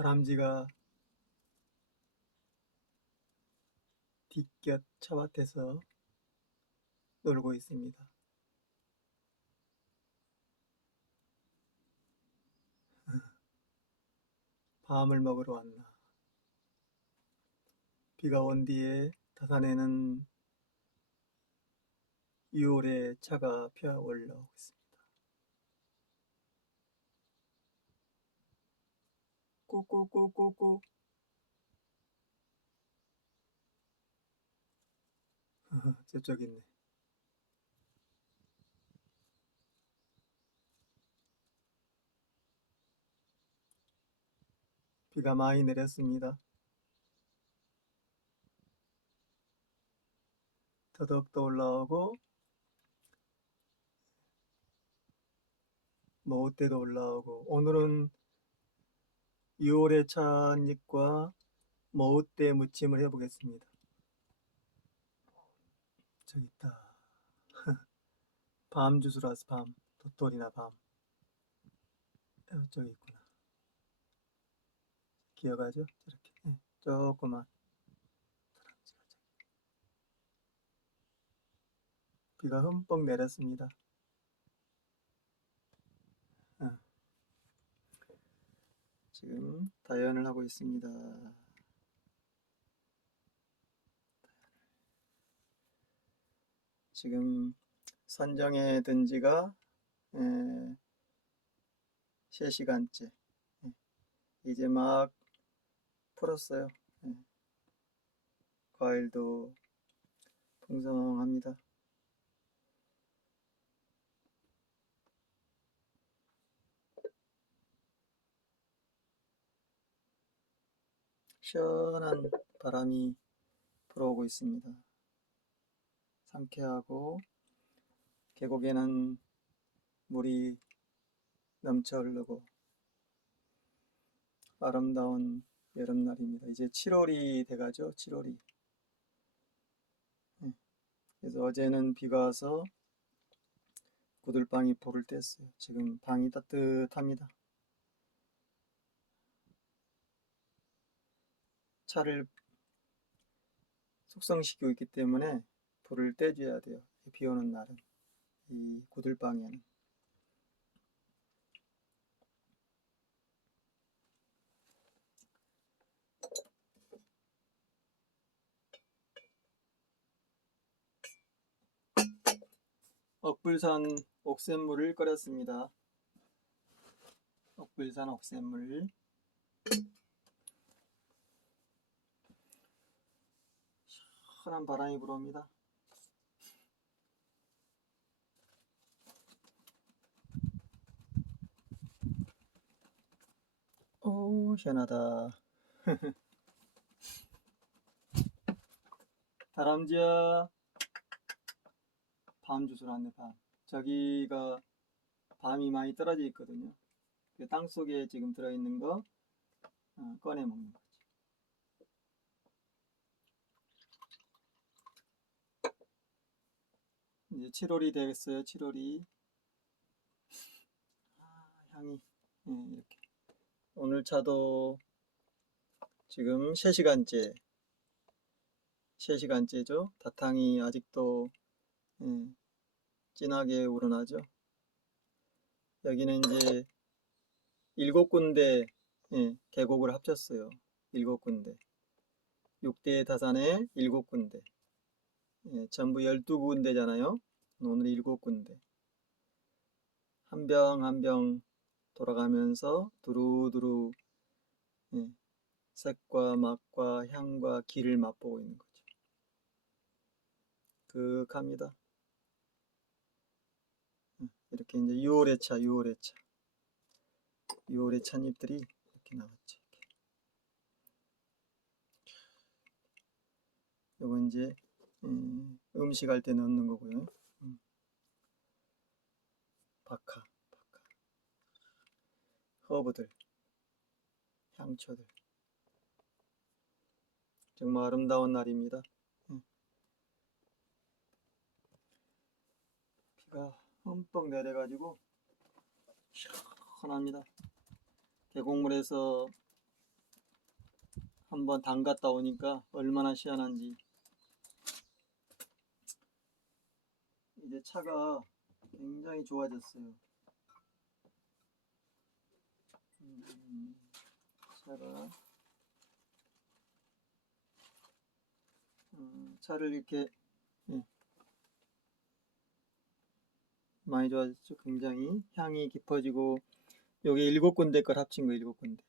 다람쥐가 뒷곁 차밭에서 놀고 있습니다. 밤을 먹으러 왔나. 비가 온 뒤에 다산에는 6월의 차가 피어 올라오고 있습니다. 꾸꾸꾸꾸꾸. 저쪽 있네. 비가 많이 내렸습니다. 더덕도 올라오고 머우대도 올라오고, 오늘은 6월의 찻잎과 머우대 무침을 해보겠습니다. 저기 있다. 밤 주스로 와서 밤. 도토리나 밤. 저기 있구나. 기어가죠? 저렇게. 조그만. 비가 흠뻑 내렸습니다. 지금 다연을 하고 있습니다. 지금 선정해 둔 지가 3시간째. 이제 막 풀었어요. 과일도 풍성합니다. 시원한 바람이 불어오고 있습니다. 상쾌하고 계곡에는 물이 넘쳐 흐르고 아름다운 여름날입니다. 이제 7월이 돼가죠. 7월이. 그래서 어제는 비가 와서 구들방이 불을 뗐어요. 지금 방이 따뜻합니다. 차를 숙성시키고 있기 때문에 불을 떼줘야 돼요. 비 오는 날은, 이 구들방에는. 억불산 옥샘물을 끓였습니다. 억불산 옥샘물. 시원한 바람이 불어옵니다. 오, 시원하다. 다람쥐야, 밤 주스러 왔네. 밤. 저기가 밤이 많이 떨어져 있거든요. 그 땅 속에 지금 들어있는 거 꺼내 먹는 거지. 이제 7월이 되겠어요. 7월이. 향이 이렇게. 오늘 차도 지금 3시간째죠. 다탕이 아직도 진하게 우러나죠. 여기는 이제 7군데 계곡을 합쳤어요. 7군데. 6대 다산에 7군데. 전부 12군데잖아요. 오늘 7군데. 한 병 한 병 돌아가면서 두루두루 색과 맛과 향과 기를 맛보고 있는 거죠. 그윽합니다. 이렇게 이제 6월의 차, 6월의 찻잎들이 이렇게 나왔죠. 이건 이제 음식할 때 넣는 거고요. 박하, 허브들, 향초들. 정말 아름다운 날입니다. 비가 흠뻑 내려가지고 시원합니다. 계곡물에서 한번 담갔다 오니까 얼마나 시원한지. 이제 차가 굉장히 좋아졌어요. 차가 차를 이렇게 많이 좋아졌죠. 굉장히 향이 깊어지고, 여기 7군데 걸 합친 거 7군데.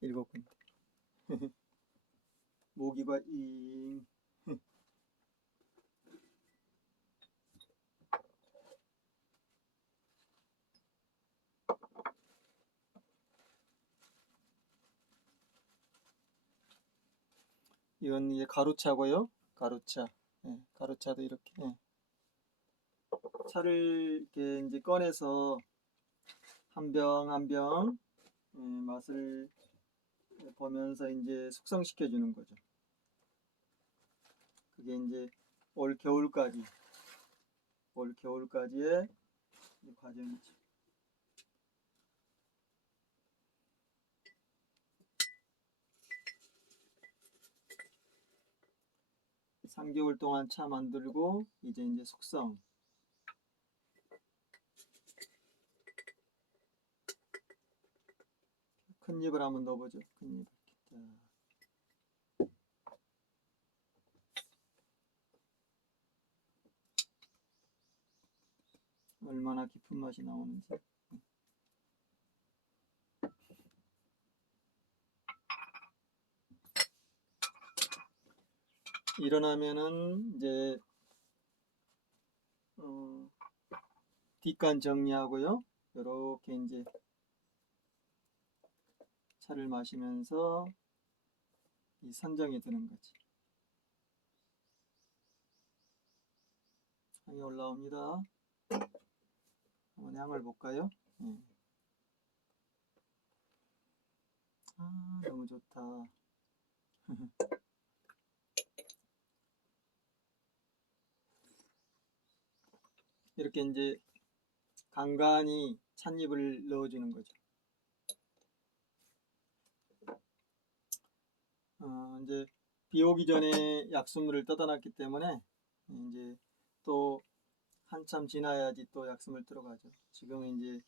7군데. 모기가 잉. 이건 이제 가루차고요. 가루차. 가루차도 이렇게. 차를 이렇게 이제 꺼내서 한 병 한 병 맛을 보면서 이제 숙성시켜 주는 거죠. 그게 이제 올 겨울까지의 과정이죠. 삼 3개월 동안 차 만들고 이제 숙성. 큰 잎을 한번 넣어보죠. 큰 잎. 얼마나 깊은 맛이 나오는지. 일어나면은 이제 뒷간 정리하고요. 이렇게 이제 차를 마시면서 이 선정이 드는 거지. 향이 올라옵니다. 한번 향을 볼까요? 아, 너무 좋다. 이렇게 이제 간간히 찻잎을 넣어주는 거죠. 이제 비 오기 전에 약수물을 떠다놨기 때문에 이제 또 한참 지나야지 또 약수물 들어가죠. 지금 이제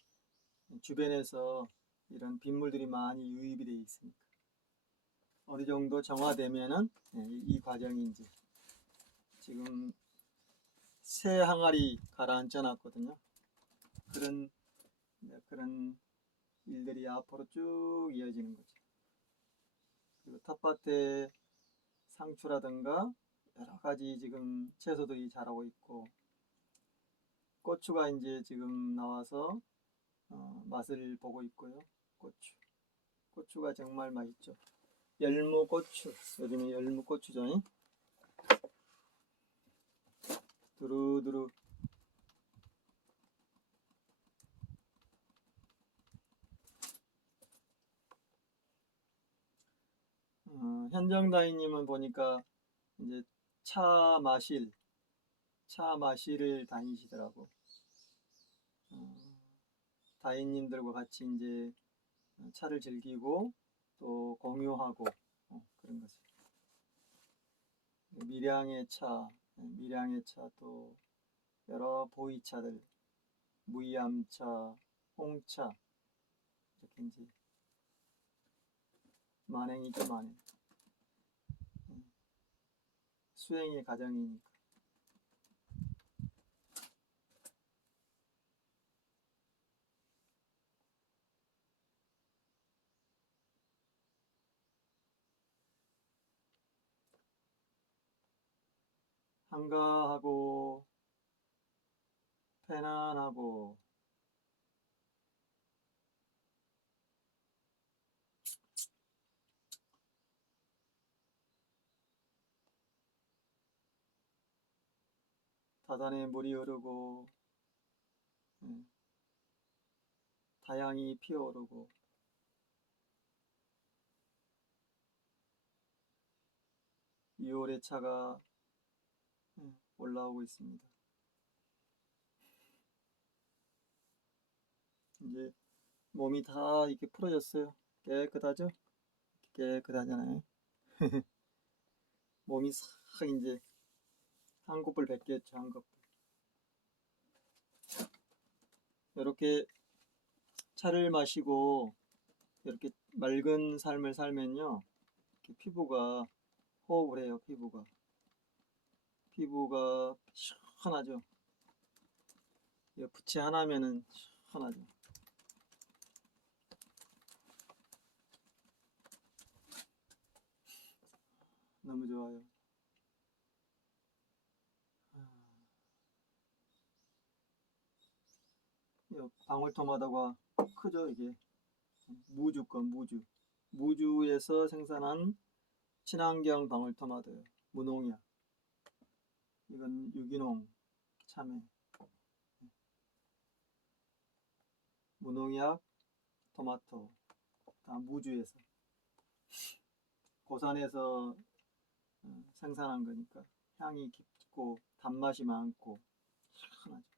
주변에서 이런 빗물들이 많이 유입이 되어 있으니까 어느 정도 정화되면은 이 과정이 이제 지금 새 항아리 가라앉혀 놨거든요. 그런 일들이 앞으로 쭉 이어지는 거죠. 그리고 텃밭에 상추라든가 여러 가지 지금 채소들이 자라고 있고, 고추가 이제 지금 나와서 맛을 보고 있고요. 고추가 정말 맛있죠. 열무고추, 요즘에 열무고추죠. 두루두루. 현정다이님은 보니까 이제 차 마실을 다니시더라고. 다인님들과 같이 이제 차를 즐기고 또 공유하고 그런 것을. 밀양의 차 또 여러 보이차들, 무이암차, 홍차 이렇게 이제 만행이죠, 만행. 수행의 과정이니까. 한가하고 편안하고 다단에 물이 흐르고 다양이 피어오르고 이올의 차가 올라오고 있습니다. 이제 몸이 다 이렇게 풀어졌어요. 깨끗하죠? 깨끗하잖아요. 몸이 싹 이제 한꺼풀 뱉겠죠, 한꺼풀. 이렇게 차를 마시고 이렇게 맑은 삶을 살면요, 이렇게 피부가 호흡을 해요. 피부가 시원하죠. 부채 하나면은 시원하죠. 너무 좋아요. 방울토마토가 크죠, 이게. 무주에서 생산한 친환경 방울토마토예요. 무농약. 이건 유기농 참외. 무농약 토마토. 다 무주에서. 고산에서 생산한 거니까 향이 깊고 단맛이 많고 시원하죠.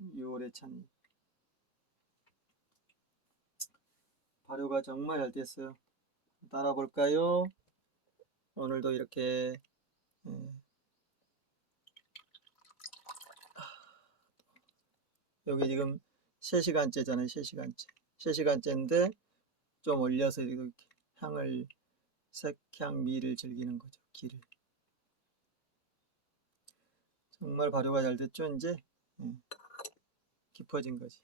6월의 찬 발효가 정말 잘 됐어요. 따라 볼까요? 오늘도 이렇게 여기 지금 3시간째잖아요. 3시간째인데 좀 올려서 이렇게 향을 색향미를 즐기는 거죠. 기를. 정말 발효가 잘 됐죠. 이제 깊어진 거지.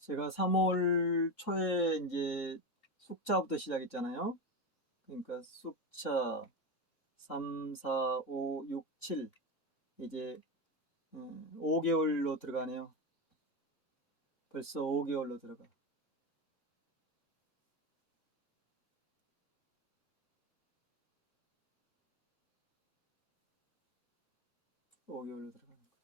제가 3월 초에 이제 숙차부터 시작했잖아요. 그러니까 숙차 3, 4, 5, 6, 7 이제 5개월로 들어가네요. 벌써 5개월로 들어가. 5개월로 들어가는 거죠.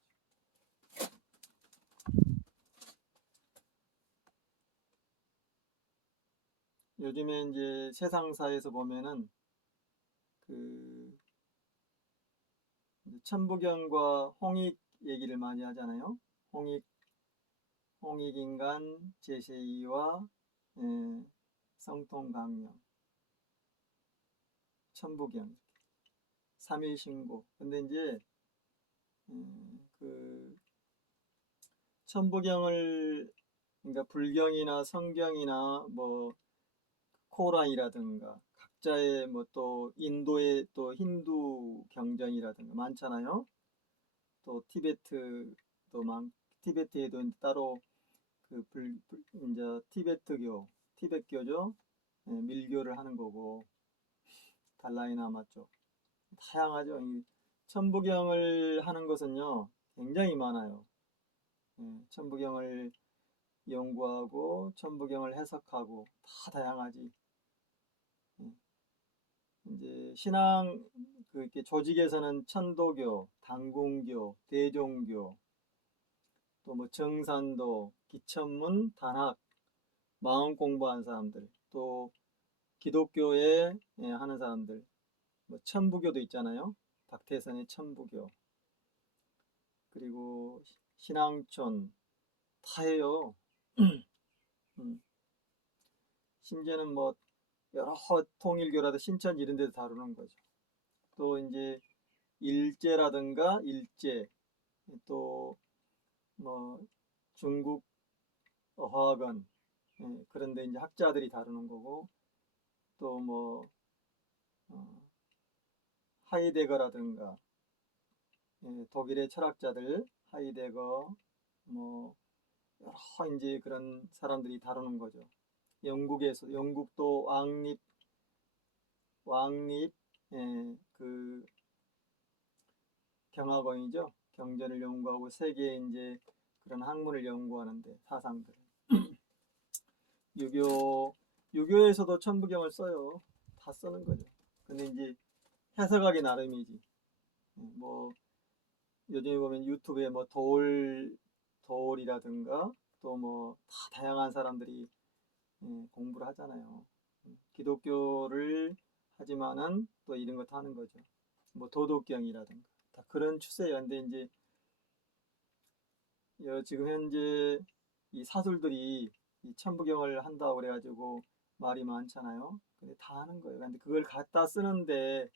요즘에 이제 세상사에서 보면은 그 천부경과 홍익 얘기를 많이 하잖아요. 홍익인간 제시와 성통강령, 천부경, 삼일신고. 근데 이제 그 천부경을 그러니까 불경이나 성경이나 뭐 코란이라든가 각자의 뭐 또 인도의 또 힌두 경전이라든가 많잖아요. 또 티베트에도 따로 이제 티베트교죠. 밀교를 하는 거고 달라이라마 쪽 다양하죠. 이 천부경을 하는 것은요 굉장히 많아요. 천부경을 연구하고 천부경을 해석하고 다 다양하지. 이제 신앙 이렇게 조직에서는 천도교, 당궁교, 대종교, 또 뭐 정산도, 기천문, 단학, 마음 공부한 사람들, 또 기독교에 하는 사람들, 뭐 천부교도 있잖아요. 박태선의 천부교, 그리고 신앙촌 다 해요. 심지어는 뭐 여러 통일교라도 신천 이런 데도 다루는 거죠. 또 이제 일제, 또 뭐 중국 어학원 그런데 이제 학자들이 다루는 거고 또 뭐 하이데거라든가 독일의 철학자들 하이데거 뭐 여러 이제 그런 사람들이 다루는 거죠. 영국도 왕립 그 경학원이죠. 경전을 연구하고 세계의 이제 그런 학문을 연구하는데 사상들. 유교에서도 천부경을 써요. 다 쓰는 거죠. 근데 이제 해석하기 나름이지. 뭐 요즘에 보면 유튜브에 뭐 도올이라든가 또 뭐 다 다양한 사람들이 공부를 하잖아요. 기독교를 하지만은 또 이런 것도 하는 거죠. 뭐 도덕경이라든가 다 그런 추세예요. 근데 이제 지금 현재 이 사술들이 이 천부경을 한다고 그래가지고 말이 많잖아요. 근데 다 하는 거예요. 근데 그걸 갖다 쓰는데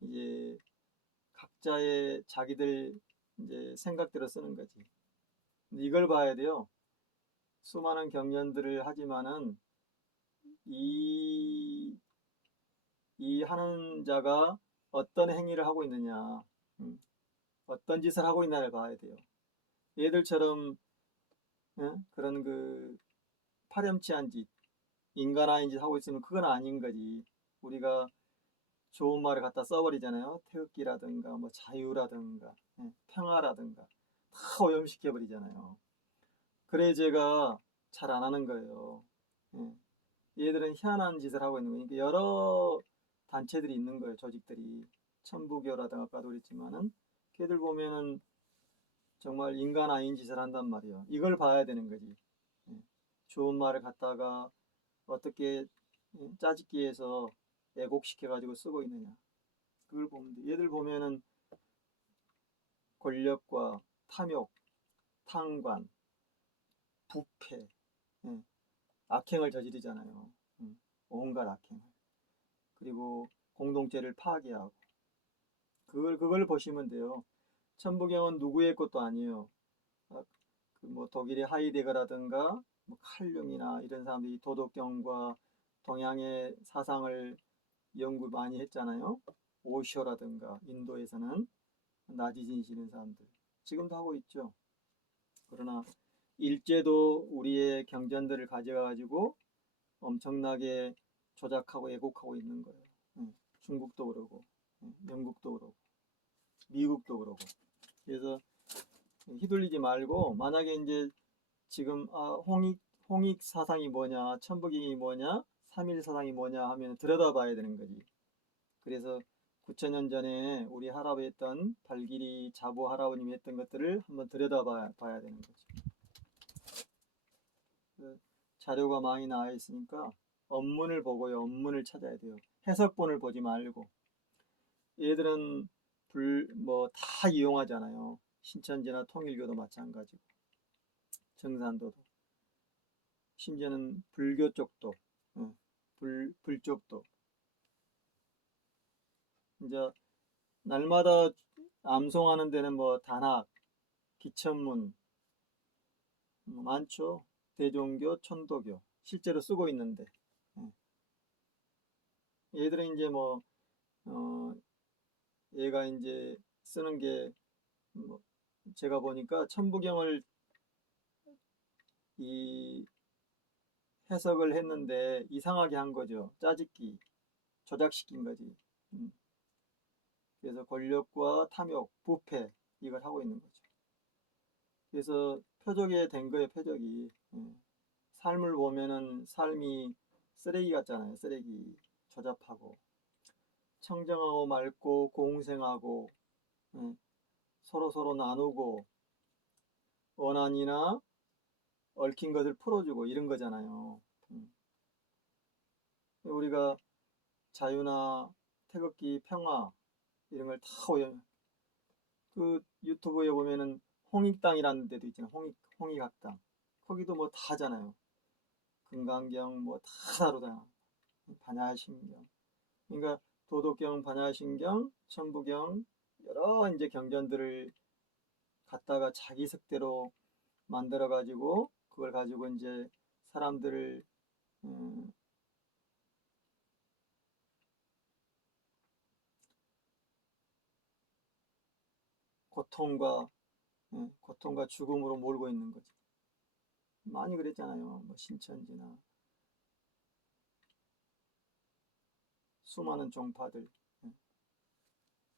이제 각자의 자기들 이제 생각대로 쓰는 거지. 근데 이걸 봐야 돼요. 수많은 경연들을 하지만은 이, 이 하는 자가 어떤 행위를 하고 있느냐, 어떤 짓을 하고 있나를 봐야 돼요. 얘들처럼 그런 그 파렴치한 짓, 인간아닌 짓 하고 있으면 그건 아닌 거지. 우리가 좋은 말을 갖다 써버리잖아요. 태극기라든가 뭐 자유라든가 평화라든가 다 오염시켜 버리잖아요. 그래 제가 잘 안 하는 거예요. 얘들은 희한한 짓을 하고 있는 거니까 여러 단체들이 있는 거예요. 조직들이 천부교라든가 아까도 그랬지만은 걔들 보면은 정말 인간 아닌 짓을 한단 말이에요. 이걸 봐야 되는 거지. 좋은 말을 갖다가 어떻게 짜집기해서 애곡시켜가지고 쓰고 있느냐. 그걸 보면 돼. 얘들 보면은 권력과 탐욕, 탕관, 부패, 악행을 저지르잖아요. 온갖 악행을. 그리고 공동체를 파괴하고. 그걸 보시면 돼요. 천부경은 누구의 것도 아니에요. 뭐 독일의 하이데거라든가 뭐 칼융이나 이런 사람들이 도덕경과 동양의 사상을 연구 많이 했잖아요. 오쇼라든가 인도에서는 나지 지니시는 사람들 지금도 하고 있죠. 그러나 일제도 우리의 경전들을 가져가지고 엄청나게 조작하고 왜곡하고 있는 거예요. 중국도 그러고 영국도 그러고 미국도 그러고. 그래서 휘둘리지 말고 만약에 이제 지금 홍익 사상이 뭐냐, 천부경이 뭐냐, 삼일 사상이 뭐냐 하면 들여다봐야 되는 거지. 그래서 9,000년 전에 우리 할아버지 했던 발길이 자부 할아버님이 했던 것들을 한번 들여다봐야 되는 거죠. 자료가 많이 나와 있으니까 원문을 보고요. 원문을 찾아야 돼요. 해석본을 보지 말고. 얘들은 뭐 다 이용하잖아요. 신천지나 통일교도 마찬가지고 정산도도 심지어는 불교 쪽도 불 쪽도 이제 날마다 암송하는 데는 뭐 단학, 기천문 많죠. 대종교, 천도교 실제로 쓰고 있는데 얘들은 이제 뭐 얘가 이제 쓰는 게 뭐 제가 보니까 천부경을 이 해석을 했는데 이상하게 한 거죠. 짜집기, 조작시킨 거지. 그래서 권력과 탐욕, 부패 이걸 하고 있는 거죠. 그래서 표적이 된 거예요. 표적이. 삶을 보면은 삶이 쓰레기 같잖아요. 쓰레기 조잡하고 청정하고 맑고 공생하고 서로 나누고 원한이나 얽힌 것을 풀어주고 이런 거잖아요. 우리가 자유나 태극기, 평화 이런 걸 다 그 유튜브에 보면은 홍익당이라는 데도 있잖아요. 홍익학당. 거기도 뭐 다 하잖아요. 금강경 뭐 다 다루잖아. 반야신경. 그러니까 도덕경, 반야신경, 천부경 여러 이제 경전들을 갖다가 자기 색대로 만들어 가지고 그걸 가지고 이제 사람들을 고통과 고통과 죽음으로 몰고 있는 거지. 많이 그랬잖아요. 뭐 신천지나 수많은 종파들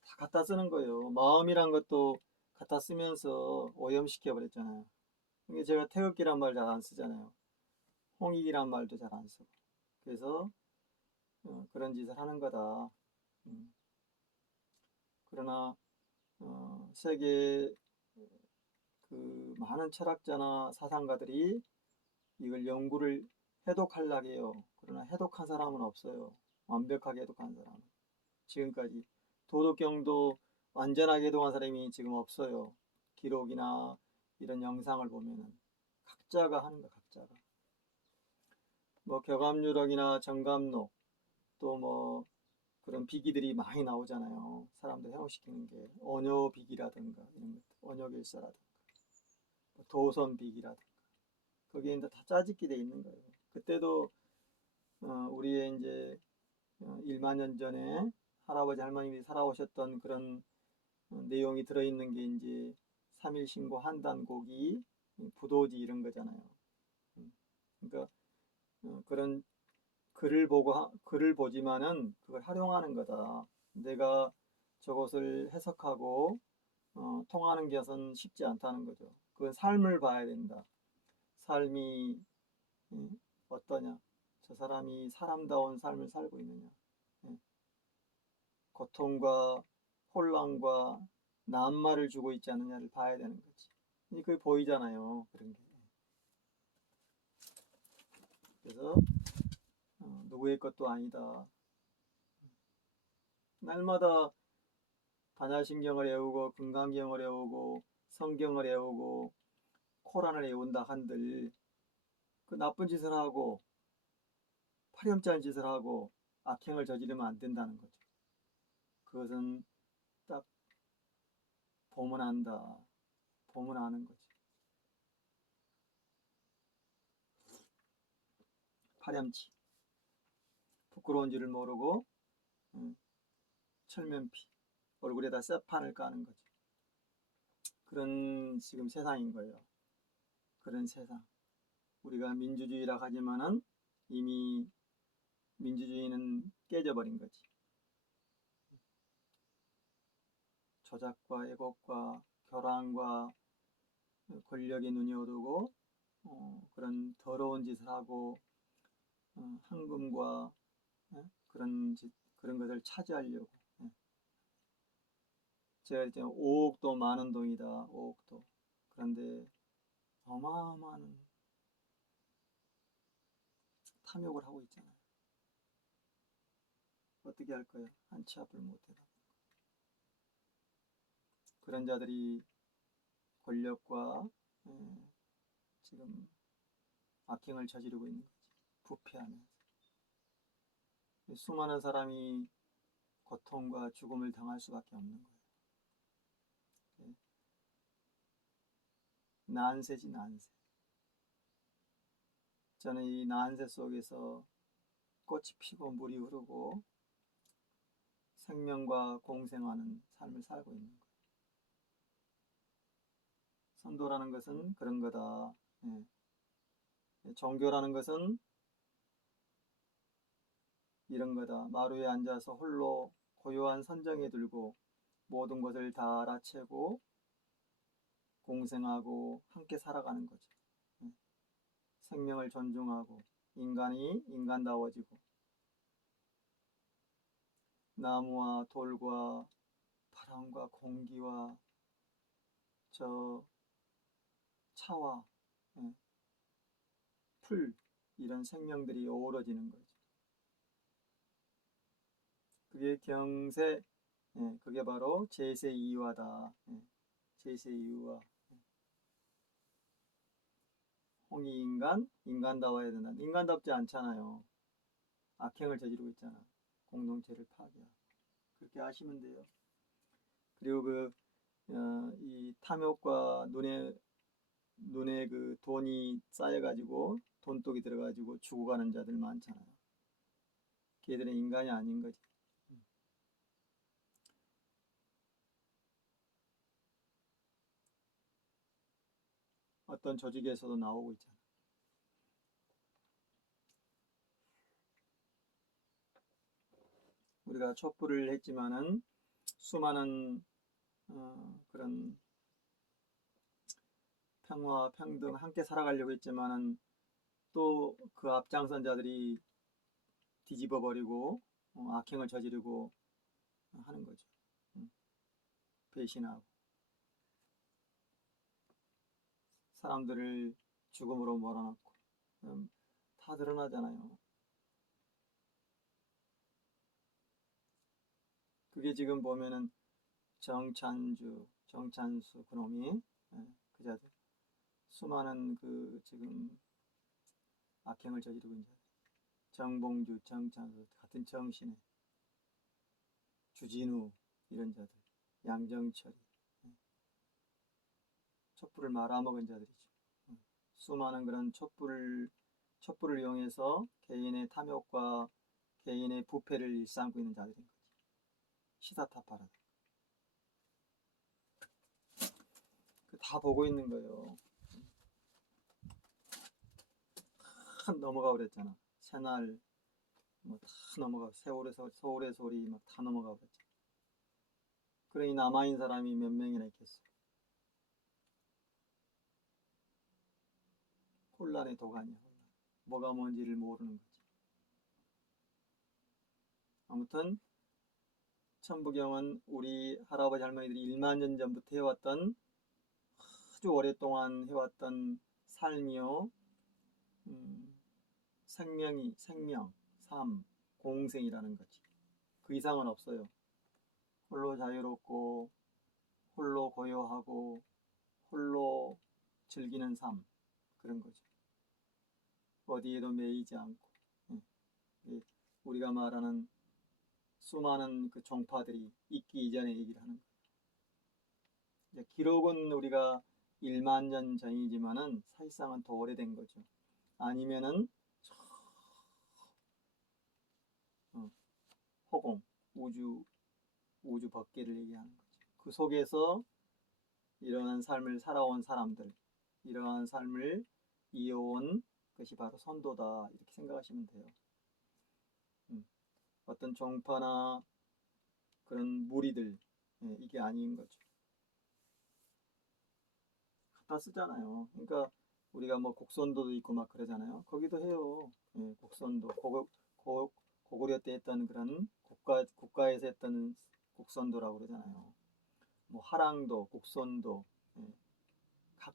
다 갖다 쓰는 거예요. 마음이란 것도 갖다 쓰면서 오염시켜 버렸잖아요. 이게 제가 태극기란 말 잘 안 쓰잖아요. 홍익이란 말도 잘 안 쓰고. 그래서 그런 짓을 하는 거다. 그러나 세계 그 많은 철학자나 사상가들이 이걸 연구를 해독하려고 해요. 그러나 해독한 사람은 없어요. 완벽하게 해독한 사람은. 지금까지 도덕경도 완전하게 해독한 사람이 지금 없어요. 기록이나 이런 영상을 보면은 각자가 하는 거, 각자가. 뭐 격압유력이나 정갑록 또 뭐 그런 비기들이 많이 나오잖아요. 사람들 회복시키는 게 언효비기라든가 이런 것들, 언효결사라든가 도선비기라든가 거기에 이제 다 짜집기 돼 있는 거예요. 그때도 우리의 이제 1만 년 전에 할아버지 할머님이 살아오셨던 그런 내용이 들어있는 게 이제 3일 신고 한단고기 부도지 이런 거잖아요. 그러니까 그런 글을 보지만은 그걸 활용하는 거다. 내가 저것을 해석하고 통하는 것은 쉽지 않다는 거죠. 그건 삶을 봐야 된다. 삶이 어떠냐? 저 사람이 사람다운 삶을 살고 있느냐? 예. 고통과 혼란과 낱말을 주고 있지 않느냐를 봐야 되는 거지. 그게 보이잖아요. 그런 게. 그래서 누구의 것도 아니다. 날마다 반야신경을 외우고 금강경을 외우고 성경을 외우고 코란을 외운다 한들 그 나쁜 짓을 하고 파렴치한 짓을 하고 악행을 저지르면 안 된다는 거죠. 그것은 딱 보면 안다. 보면 아는 거지. 파렴치. 부끄러운 줄을 모르고 철면피. 얼굴에다 쇠판을 까는 거죠. 그런 지금 세상인 거예요. 그런 세상. 우리가 민주주의라 하지만은 이미 민주주의는 깨져버린 거지. 조작과 왜곡과 교란과 권력의 눈이 어두고 그런 더러운 짓을 하고 황금과 그런 것을 차지하려고. 제가 이제 5억도 많은 돈이다. 5억도. 그런데 어마어마한 탐욕을 하고 있잖아요. 어떻게 할 거야? 한치 앞을 못 해다. 그런 자들이 권력과 지금 악행을 저지르고 있는 거지. 부패하면서. 수많은 사람이 고통과 죽음을 당할 수밖에 없는 거예요. 난세지, 난세. 저는 이 난세 속에서 꽃이 피고 물이 흐르고 생명과 공생하는 삶을 살고 있는 거예요. 선도라는 것은 그런 거다. 종교라는 것은 이런 거다. 마루에 앉아서 홀로 고요한 선정에 들고 모든 것을 다 알아채고 공생하고 함께 살아가는 거죠. 생명을 존중하고 인간이 인간다워지고 나무와 돌과 바람과 공기와 저 차와 풀 이런 생명들이 어우러지는 거죠. 그게 경세, 그게 바로 제세이화다. 제세이화. 홍익인간, 인간다워야 된다. 인간답지 않잖아요. 악행을 저지르고 있잖아. 공동체를 파괴하고. 그렇게 하시면 돼요. 그리고 이 탐욕과 눈에 그 돈이 쌓여가지고 돈독이 들어가지고 죽어가는 자들 많잖아요. 걔들은 인간이 아닌 거지. 어떤 조직에서도 나오고 있잖아. 우리가 촛불을 했지만은 수많은 그런 평화, 평등 함께 살아가려고 했지만은 또 그 앞장선 자들이 뒤집어 버리고 악행을 저지르고 하는 거죠. 배신하고 사람들을 죽음으로 몰아넣고 다 드러나잖아요. 그게 지금 보면은 정찬주, 정찬수 그놈이 그 자들 수많은 그 지금 악행을 저지르고 있는 자들, 정봉주, 정찬수 같은 정신의 주진우 이런 자들, 양정철이 촛불을 말아먹은 자들이죠. 수많은 그런 촛불을 이용해서 개인의 탐욕과 개인의 부패를 일삼고 있는 자들인 거지. 시사타파라다. 다 보고 있는 거예요. 다 넘어가 버렸잖아. 새날 뭐 다 넘어가. 서울의 소리 막 다 넘어가 버렸잖아. 그러니 남아있는 사람이 몇 명이나 있겠어. 혼란의 도가니야. 뭐가 뭔지를 모르는 거지. 아무튼 천부경은 우리 할아버지 할머니들이 1만 년 전부터 해왔던 아주 오랫동안 해왔던 삶이요. 생명, 삶, 공생이라는 거지. 그 이상은 없어요. 홀로 자유롭고 홀로 고요하고 홀로 즐기는 삶, 그런 거죠. 어디에도 매이지 않고. 우리가 말하는 수많은 그 종파들이 있기 이전의 얘기를 하는 거예요. 기록은 우리가 1만 년 전이지만은 사실상은 더 오래된 거죠. 아니면은 허공, 우주 밖에를 얘기하는 거죠. 그 속에서 이러한 삶을 살아온 사람들, 이러한 삶을 이어온 것이 바로 선도다, 이렇게 생각하시면 돼요. 어떤 종파나 그런 무리들, 이게 아닌 거죠. 갖다 쓰잖아요. 그러니까 우리가 뭐 곡선도도 있고 막 그러잖아요. 거기도 해요. 곡선도 고구려 때 했던 그런 국가에서 했던 곡선도라고 그러잖아요. 뭐 하랑도, 곡선도, 각,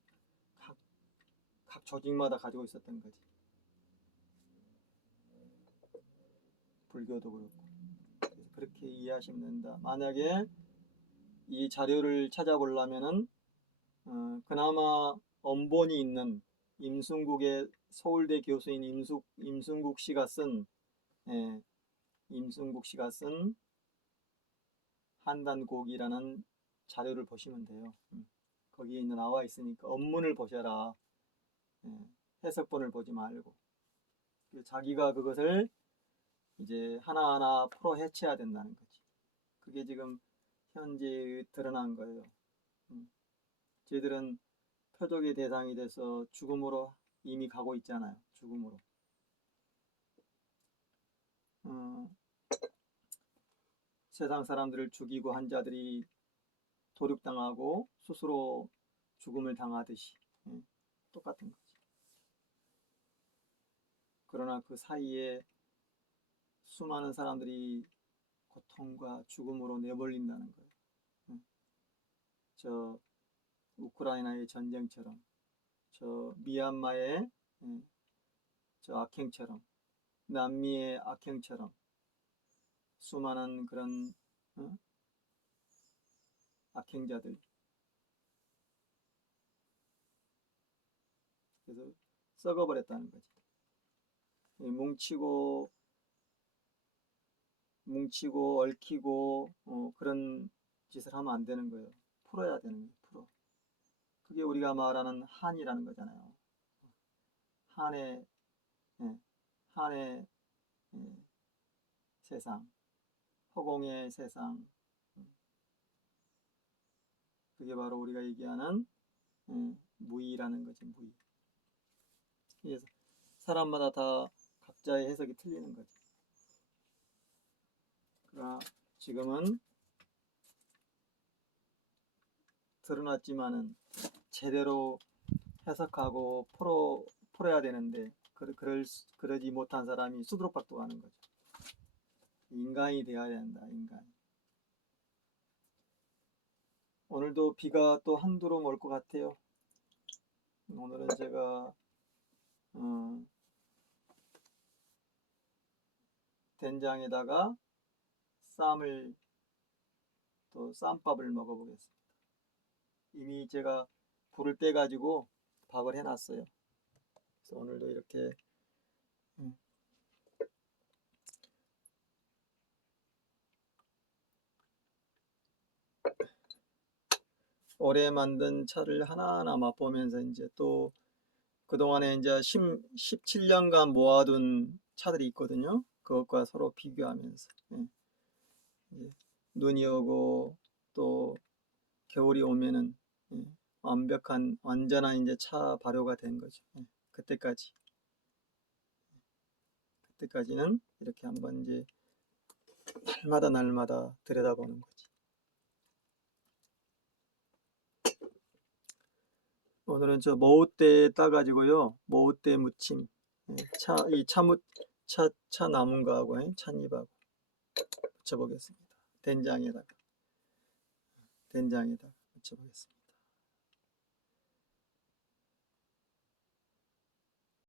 각 조직마다 가지고 있었던 거지. 불교도 그렇고. 그래서 그렇게 이해하시면 된다. 만약에 이 자료를 찾아보려면은 그나마 엄본이 있는 임순국의 서울대 교수인 임순국 씨가 쓴 임순국 씨가 쓴 한단곡이라는 자료를 보시면 돼요. 거기에 나와 있으니까 원문을 보셔라. 해석본을 보지 말고. 자기가 그것을 이제 하나하나 풀어 헤쳐야 된다는 거지. 그게 지금 현재 드러난 거예요. 저희들은 표적의 대상이 돼서 죽음으로 이미 가고 있잖아요. 죽음으로. 세상 사람들을 죽이고 한 자들이 도륙당하고 스스로 죽음을 당하듯이 똑같은 거지. 그러나 그 사이에 수많은 사람들이 고통과 죽음으로 내몰린다는 거예요. 저 우크라이나의 전쟁처럼, 저 미얀마의 저 악행처럼, 남미의 악행처럼 수많은 그런 악행자들. 그래서 썩어버렸다는 거지. 뭉치고 얽히고 그런 짓을 하면 안 되는 거예요. 풀어야 되는 거예요. 풀어. 그게 우리가 말하는 한이라는 거잖아요. 한의 한의 세상, 허공의 세상. 그게 바로 우리가 얘기하는 무의라는 거지. 무의. 그래서 사람마다 다 각자의 해석이 틀리는 거지. 그러나 지금은 드러났지만은 제대로 해석하고 풀어야 되는데 그러지 못한 사람이 수두룩박도 하는 거죠. 인간이 되어야 된다. 인간. 오늘도 비가 또 한두름 올 것 같아요. 오늘은 제가 된장에다가 쌈밥을 먹어보겠습니다. 이미 제가 불을 떼 가지고 밥을 해놨어요. 그래서 오늘도 이렇게 올해 만든 차를 하나하나 맛보면서 이제 또 그동안에 이제 17년간 모아둔 차들이 있거든요. 그것과 서로 비교하면서 이제 눈이 오고 또 겨울이 오면은 완벽한 완전한 이제 차 발효가 된 거죠. 그때까지는 이렇게 한번 이제 날마다 들여다보는 거지. 오늘은 저 모우대 따가지고요. 모우대 무침. 차 남은 거하고 찻잎하고 붙여보겠습니다. 된장에다가 붙여보겠습니다.